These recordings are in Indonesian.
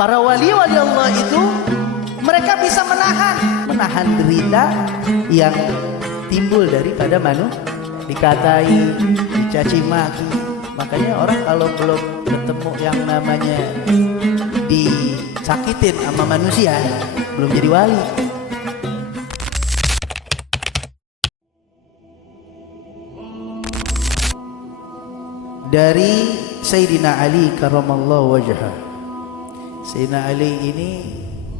Para wali-wali Allah itu mereka bisa menahan derita yang timbul daripada manusia, dikatai, dicaci maki. Makanya orang kalau belum ketemu yang namanya disakitin sama manusia, belum jadi wali. Dari Sayyidina Ali karramallahu wajhah. Sayyidina Ali ini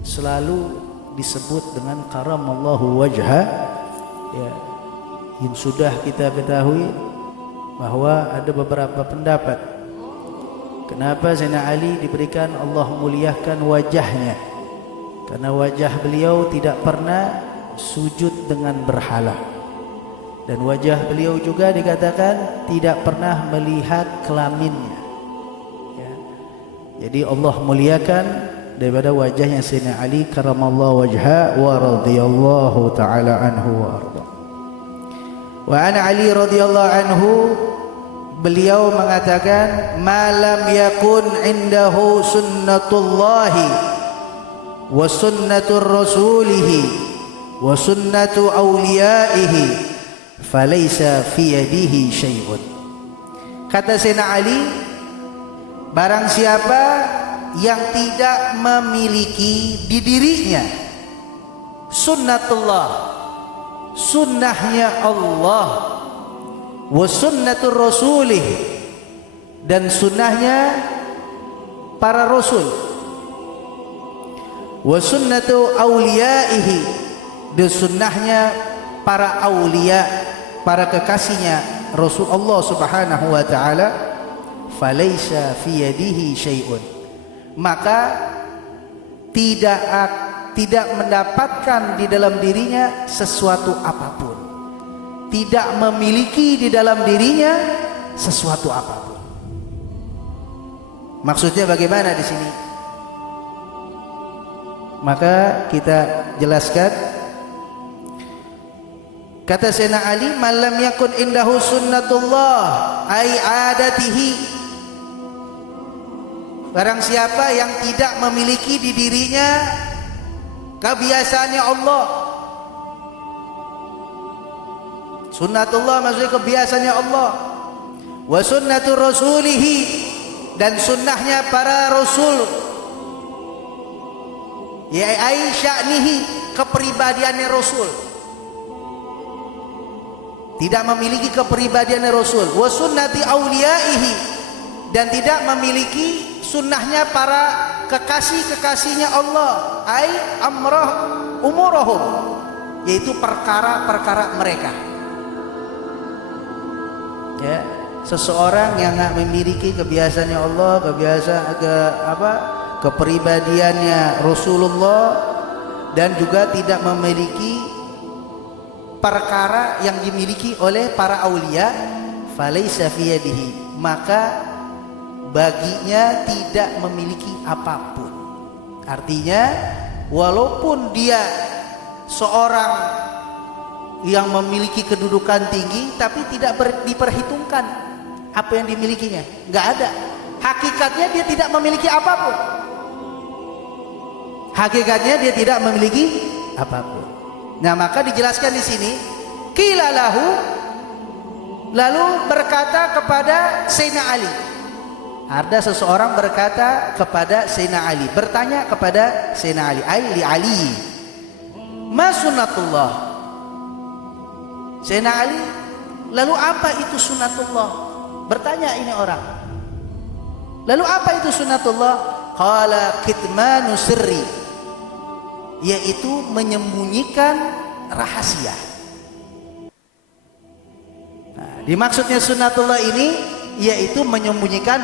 selalu disebut dengan karramallahu wajhah, ya, yang sudah kita ketahui bahwa ada beberapa pendapat kenapa Sayyidina Ali diberikan Allah muliakan wajahnya, karena wajah beliau tidak pernah sujud dengan berhala, dan wajah beliau juga dikatakan tidak pernah melihat kelaminnya, ya. Jadi Allah muliakan daripada wajahnya Sayyidina Ali karramallahu wajha wa radhiyallahu ta'ala anhu wa arda. Wa ana Ali radhiyallahu anhu, beliau mengatakan malam yakun indahu sunnatullahi wa sunnatur rasulihi wa sunnatu awliyaihi falaysa fi yadihi syai'un. Kata Sayyidina Ali, barang siapa yang tidak memiliki di dirinya sunnatullah, sunnahnya Allah, wa sunnatur rasulih, dan sunnahnya para rasul, wa sunnatu awliyaihi, dan sunnahnya para awliya, para kekasihnya Rasulullah subhanahu wa ta'ala, falaysa fi yadihi syai'un, maka tidak mendapatkan di dalam dirinya sesuatu apapun, tidak memiliki di dalam dirinya sesuatu apapun. Maksudnya bagaimana di sini? Maka kita jelaskan. Kata Sayyidina Ali, malam yakun indahu sunnatullah ay adatihi, barang siapa yang tidak memiliki di dirinya kebiasaannya Allah. Sunnatullah maksudnya kebiasaannya Allah. Wa sunnatur rasulihi, dan sunnahnya para rasul. Ya ai sya'nihi, kepribadiannya rasul. Tidak memiliki kepribadiannya rasul. Wa sunnati awliyaihi, dan tidak memiliki sunnahnya para kekasih-kekasihnya Allah. Ai umurahum, yaitu perkara-perkara mereka. Ya, seseorang yang nggak memiliki kebiasaannya Allah, kepribadiannya Rasulullah, dan juga tidak memiliki perkara yang dimiliki oleh para aulia, falaysa fi yadihi, maka baginya tidak memiliki apapun. Artinya walaupun dia seorang yang memiliki kedudukan tinggi, tapi tidak diperhitungkan apa yang dimilikinya, nggak ada. Hakikatnya dia tidak memiliki apapun. Hakikatnya dia tidak memiliki apapun. Nah, maka dijelaskan di sini, qila lahu, lalu berkata kepada Sayyidina Ali. Ada seseorang berkata kepada Sayyidina Ali, bertanya kepada Sayyidina Ali, ai li Ali, ma sunnatullah. Sayyidina Ali, lalu apa itu sunnatullah? Bertanya ini orang. Lalu apa itu sunnatullah? Qala kitmanu sirri, yaitu menyembunyikan rahasia. Nah, dimaksudnya sunnatullah ini yaitu menyembunyikan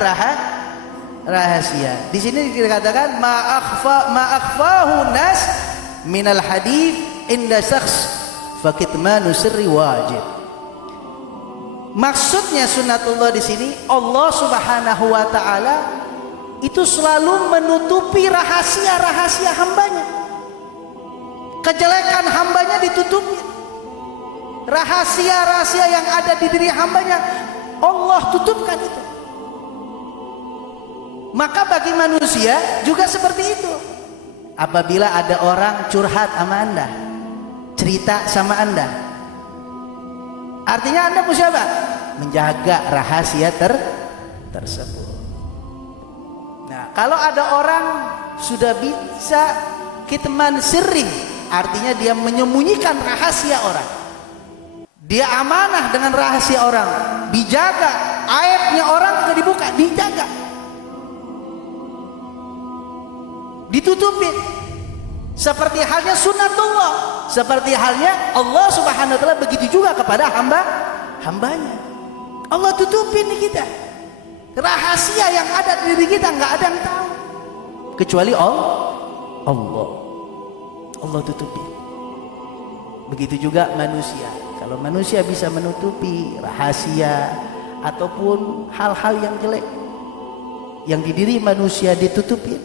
rahasia. Di sini dikatakan ma akhfahu nas minal hadits inda syakhs fa kitmanu sirri wajib. Maksudnya sunnatullah di sini, Allah Subhanahu wa taala itu selalu menutupi rahasia-rahasia hambanya. Kejelekan hambanya ditutupi, rahasia-rahasia yang ada di diri hambanya Allah tutupkan itu. Maka bagi manusia juga seperti itu. Apabila ada orang curhat sama Anda, cerita sama Anda, artinya Anda mesti apa? Menjaga rahasia tersebut. Nah, kalau ada orang sudah bisa kitman sirri, artinya dia menyembunyikan rahasia orang. Dia amanah dengan rahasia orang, dijaga. Aibnya orang tidak dibuka, dijaga, ditutupin. Seperti halnya sunnatullah, seperti halnya Allah Subhanahu wa taala, begitu juga kepada hambanya. Allah tutupin di kita. Rahasia yang ada di diri kita nggak ada yang tahu kecuali Allah. Allah tutupin. Begitu juga manusia. Kalau manusia bisa menutupi rahasia ataupun hal-hal yang jelek yang di diri manusia, ditutupin,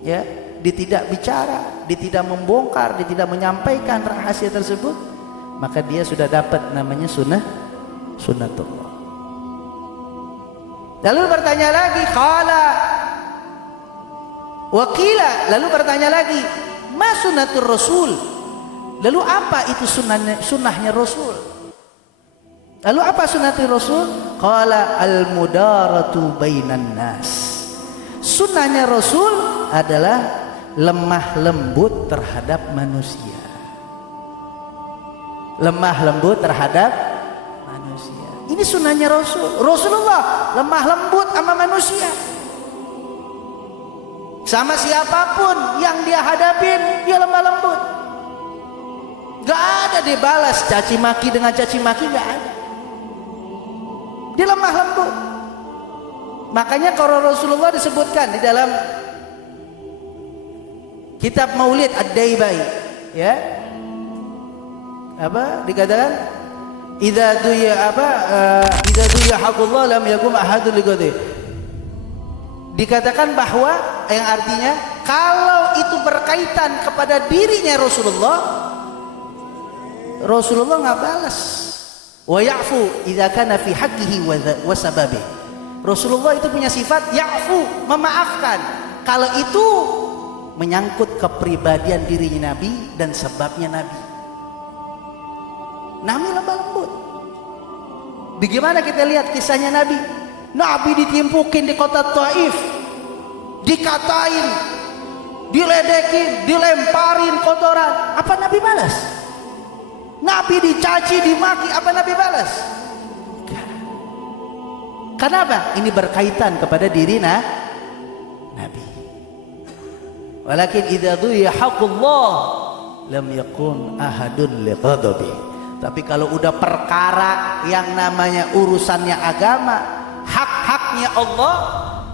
ya, dia tidak bicara, dia tidak membongkar, dia tidak menyampaikan rahasia tersebut, maka dia sudah dapat namanya sunnatullah. Lalu bertanya lagi, qala wakila, lalu bertanya lagi, ma sunnatur rasul? Lalu apa itu sunnahnya Rasul? Lalu apa sunnatul Rasul? Qala al-mudaratu bainan nas. Sunnahnya Rasul adalah lemah lembut terhadap manusia. Lemah lembut terhadap manusia. Ini sunnahnya Rasul. Rasulullah lemah lembut sama manusia. Sama siapapun yang dia hadapin, dia lemah lembut. Gak ada dibalas caci maki dengan caci maki, gak ada. Dia lemah lembut. Makanya kalau Rasulullah disebutkan di dalam kitab Maulid Ad-Daibai, ya, apa dikatakan, idza duya haqqullah lam yakum ahadun lighadhi. Dikatakan bahwa yang artinya kalau itu berkaitan kepada dirinya Rasulullah nggak balas. Wa ya'fu idza kana fi haqqihi wa sababi. Rasulullah itu punya sifat ya'fu, memaafkan kalau itu menyangkut kepribadian dirinya Nabi dan sebabnya Nabi. Nabi lemah lembut. Bagaimana kita lihat kisahnya Nabi? Nabi ditimpukin di kota Taif, dikatain, diledekin, dilemparin kotoran. Apa Nabi balas? Nabi dicaci, dimaki, apa Nabi balas? Kenapa? Ini berkaitan kepada diri Nabi. Walakin idza duya haqqullah lam yakun ahadun lighadabi. Tapi kalau udah perkara yang namanya urusannya agama, hak-haknya Allah,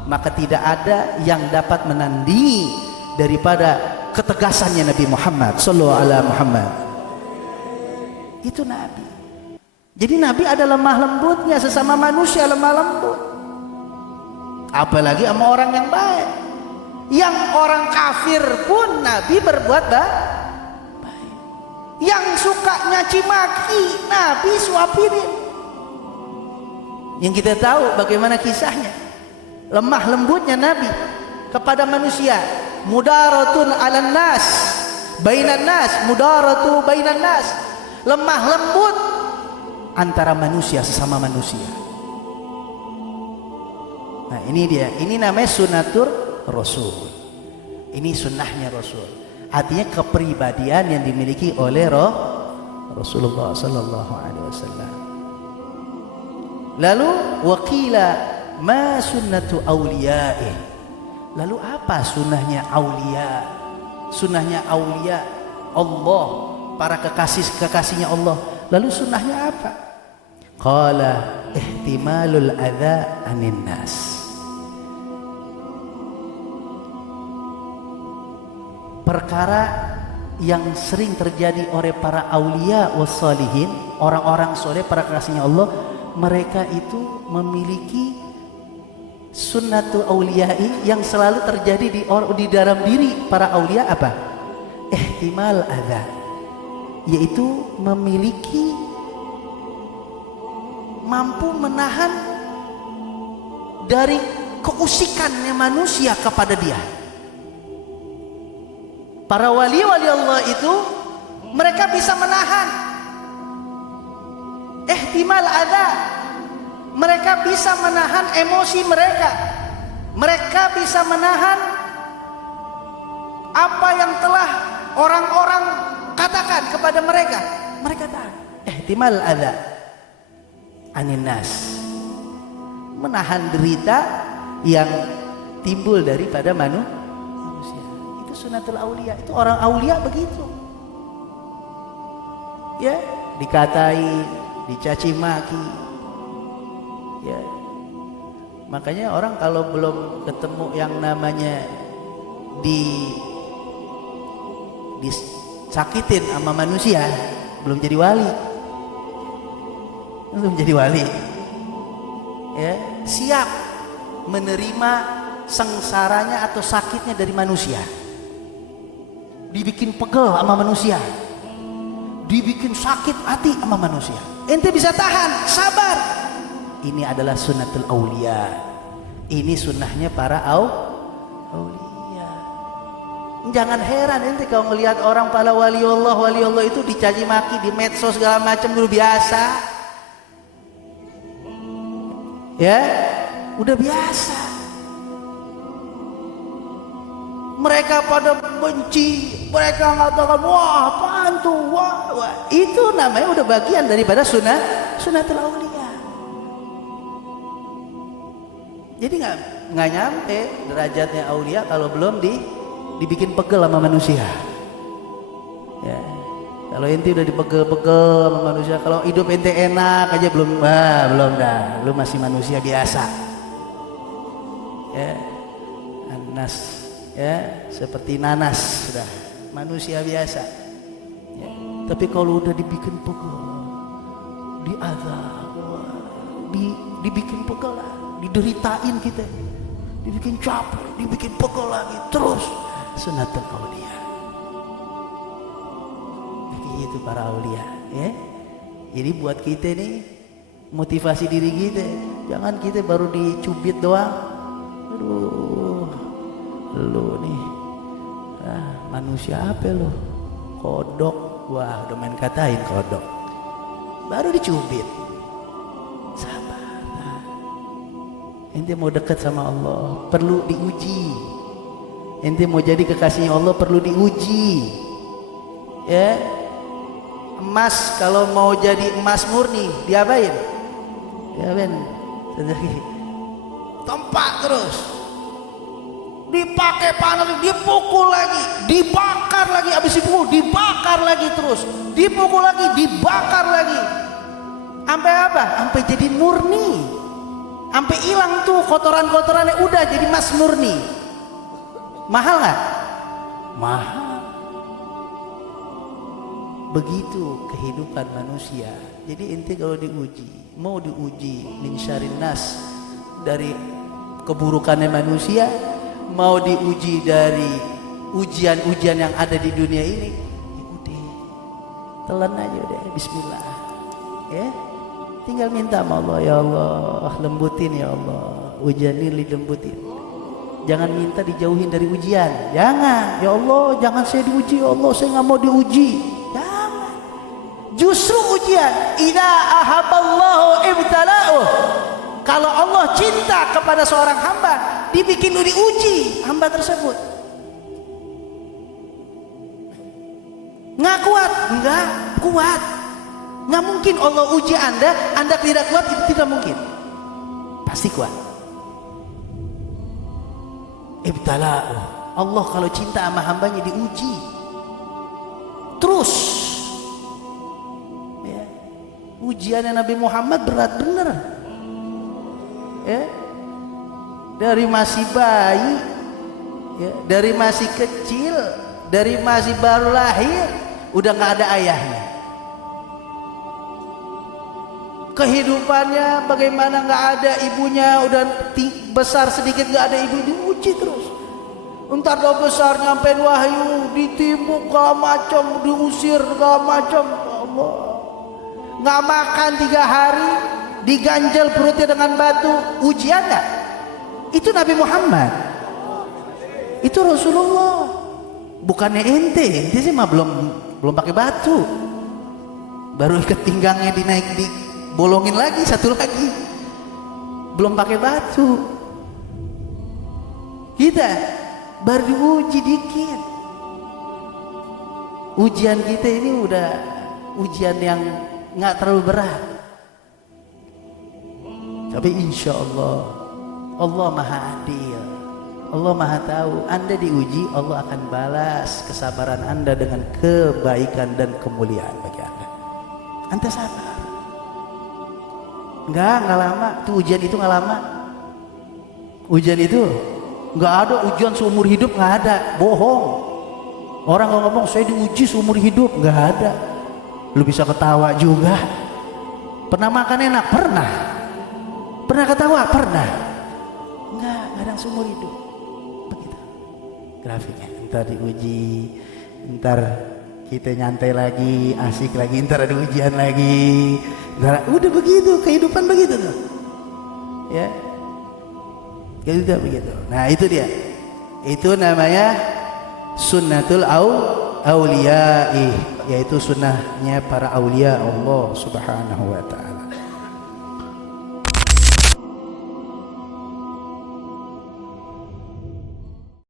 maka tidak ada yang dapat menandingi daripada ketegasannya Nabi Muhammad sallallahu alaihi Muhammad. Itu Nabi. Jadi Nabi ada lemah lembutnya, sesama manusia lemah lembut. Apalagi sama orang yang baik. Yang orang kafir pun Nabi berbuat baik. Yang suka nyaci maki, Nabi suapirin. Yang kita tahu bagaimana kisahnya, lemah lembutnya Nabi kepada manusia. Mudaratun 'alan nas, bainan nas, mudaratu bainan nas. Lemah lembut antara manusia, sesama manusia. Nah ini dia, ini namanya sunnatur Rasul. Ini sunnahnya Rasul, artinya kepribadian yang dimiliki oleh Rasulullah sallallahu alaihi wasallam. Lalu wakila ma sunnatu awliya'i. Lalu apa sunnahnya aulia? Sunnahnya aulia Allah, para kekasihnya Allah. Lalu sunnahnya apa? Qala ihtimalul adza anin nas. Perkara yang sering terjadi oleh para aulia wassalihin, orang-orang soleh, para kekasihnya Allah, mereka itu memiliki sunnatul auliyai yang selalu terjadi di dalam diri para aulia. Apa? Ihtimal adza, yaitu memiliki, mampu menahan dari keusikannya manusia kepada dia. Para wali-wali Allah itu mereka bisa menahan ihtimal adza. Mereka bisa menahan emosi mereka. Mereka bisa menahan apa yang telah orang-orang katakan kepada mereka. Mereka tahan. Ihtimal adza anin nas. Menahan derita yang timbul daripada manusia. Itu sunnatul aulia. Itu orang aulia begitu. Ya, dikatai, dicaci maki. Ya. Makanya orang kalau belum ketemu yang namanya disakitin sama manusia, belum jadi wali. Belum jadi wali. Ya, siap menerima sengsaranya atau sakitnya dari manusia. Dibikin pegel sama manusia. Dibikin sakit hati sama manusia. Ente bisa tahan, sabar. Ini adalah sunnatul aulia. Ini sunnahnya para aulia. Jangan heran ente kalau melihat orang para wali Allah itu dicaci maki di medsos segala macam dulu biasa. Ya, udah biasa. Mereka pada benci, mereka mengatakan wah apaan tuh, wah. Itu namanya udah bagian daripada sunnatul aulia. Jadi nggak nyampe derajatnya aulia kalau belum dibikin pegel sama manusia. Ya. Kalau ente udah dipegel-pegel sama manusia, kalau hidup ente enak aja belum dah, lu masih manusia biasa. Ya, nanas, ya seperti nanas sudah, manusia biasa. Ya. Tapi kalau udah dibikin pegel, diazab, dibikin pegel lah, dideritain kita, dibikin capek, dibikin pegel lagi, terus sunnatul aulia. Itu para aulia, ya. Jadi buat kita nih motivasi diri kita, jangan kita baru dicubit doang. Aduh, lu nih manusia apa lu? Kodok, wah udah main katain kodok. Baru dicubit. Sabar. Ente mau dekat sama Allah, perlu diuji. Ente mau jadi kekasihnya Allah, perlu diuji. Ya. Emas kalau mau jadi emas murni diapain? Diapain? Tempat terus. Dipakai panas, dipukul lagi, dibakar lagi, habis dipukul, dibakar lagi terus, dipukul lagi, dibakar lagi. Sampai apa? Sampai jadi murni. Sampai hilang tuh kotoran-kotorannya, udah jadi emas murni. Mahal nggak? Mahal. Begitu kehidupan manusia. Jadi ente kalau diuji, mau diuji min syarrin nas, dari keburukannya manusia, mau diuji dari ujian-ujian yang ada di dunia ini, ya udah telan aja udah, bismillah. Ya, tinggal minta sama Allah, ya Allah lembutin ya Allah, ujian ini lembutin. Jangan minta dijauhin dari ujian, jangan. Ya Allah jangan saya diuji, ya Allah saya nggak mau diuji. Justru ujian, idza ahabballahu ibtala'u. Kalau Allah cinta kepada seorang hamba, dibikin diuji hamba tersebut. Nggak kuat? Enggak kuat. Nggak mungkin Allah uji Anda tidak kuat, itu tidak mungkin. Pasti kuat. Ibtala'u. Allah kalau cinta sama hambanya diuji. Terus ujiannya Nabi Muhammad berat bener, ya. Dari masih bayi, ya, dari masih kecil, dari masih baru lahir, udah nggak ada ayahnya. Kehidupannya bagaimana, nggak ada ibunya, udah besar sedikit nggak ada ibu, diuji terus. Entar udah besar nyampe wahyu, ditimbuk segala macam, diusir segala macam, Allah. Nggak makan 3 hari, diganjel perutnya dengan batu, ujian nggak? Itu Nabi Muhammad. Itu Rasulullah. Bukannya ente sih mah belum pakai batu. Baru ikat pinggangnya dibolongin lagi satu lagi. Belum pakai batu. Kita baru diuji dikit. Ujian kita ini udah ujian yang nggak terlalu berat. Tapi insya Allah, Allah Maha Adil, Allah Maha Tahu. Anda diuji, Allah akan balas kesabaran Anda dengan kebaikan dan kemuliaan bagi Anda. Anda sabar. Nggak lama. Tuh ujian itu nggak lama. Ujian itu nggak ada ujian seumur hidup, nggak ada. Bohong. Orang kalau ngomong saya diuji seumur hidup, nggak ada. Lu bisa ketawa juga. Pernah makan enak? Pernah. Pernah ketawa? Pernah. Nggak ada yang seumur hidup. Begitu grafiknya. Ntar diuji, ntar kita nyantai lagi, asik lagi, ntar ada ujian lagi. Ntar, udah begitu, kehidupan begitu tuh. Ya, kehidupan begitu. Nah itu dia. Itu namanya sunnatul auliya'i, yaitu sunnahnya para aulia Allah Subhanahu wa ta'ala.